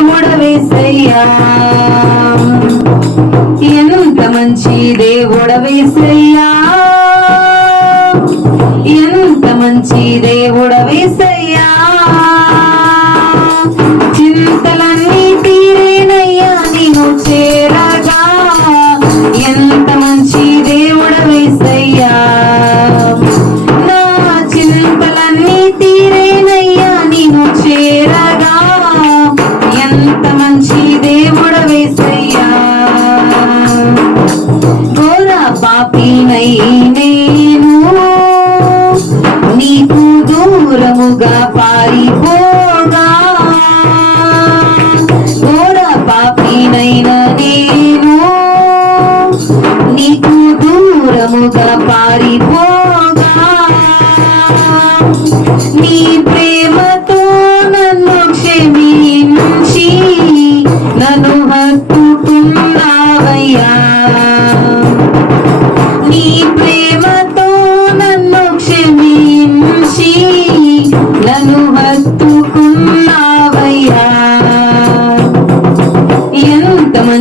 మంచి దేవుడవేసయ్యా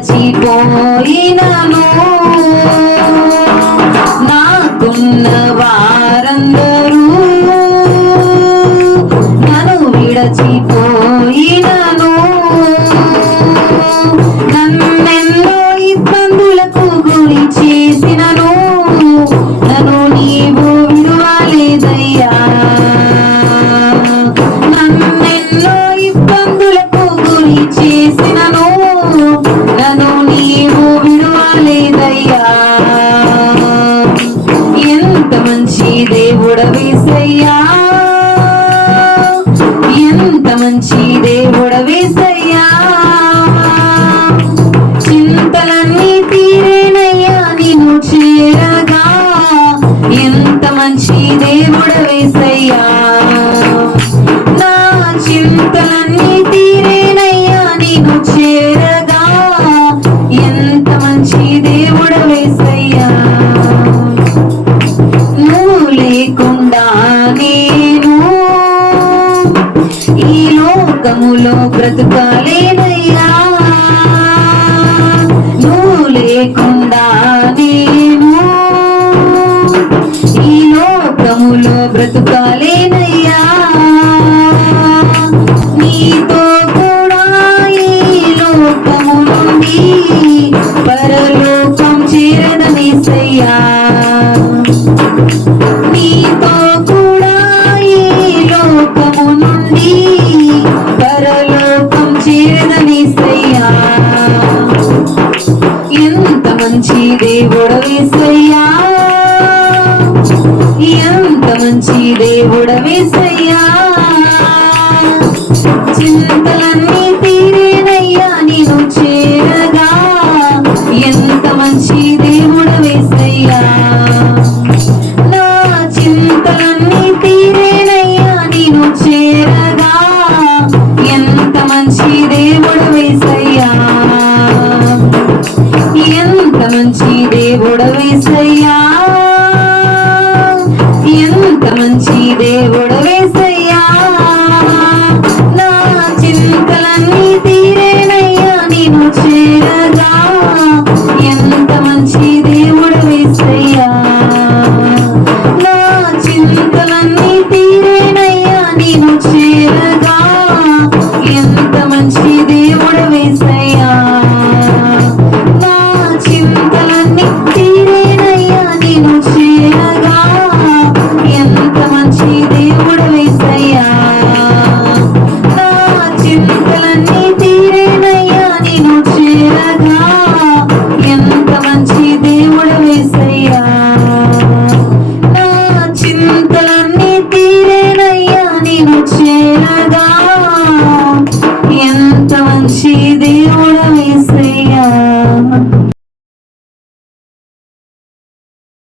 చచ్చిపోయినను. చేరగా ఎంత మంచి దేవుడవేసయ్యా నా చింతలన్నీ తీరేనయ్యా నిన్ను చేరగా ఎంత మంచి దేవుడవేసయ్యా నువ్వు లేకుండా నేను ఈ లోకములో బ్రతకాలేనయ్యా. లోకములో బ్రతుకాలేనయ్యా. నీతో కూడా ఈ లోకము నుండి పరలోకం చేరదనేసయ్యా. నీతో కూడా ఈ లోకము నుండి పరలోకం చేరదనేసయ్యా. ఎంత మంచి దేవుడవేసయ్యా దేవుడవేసయ్యా చింతలన్నీ తీరేనయ్యా నేను చేరగా. ఎంత మంచి దేవుడు దేవుడవేసయ్యా నా చింతలన్నీ తీరేనయ్యా నేను చేరగా. ఎంత మంచి దేవుడు వేసయ్యా. ఎంత మంచి దేవుడు వేసయ్యా. আছে না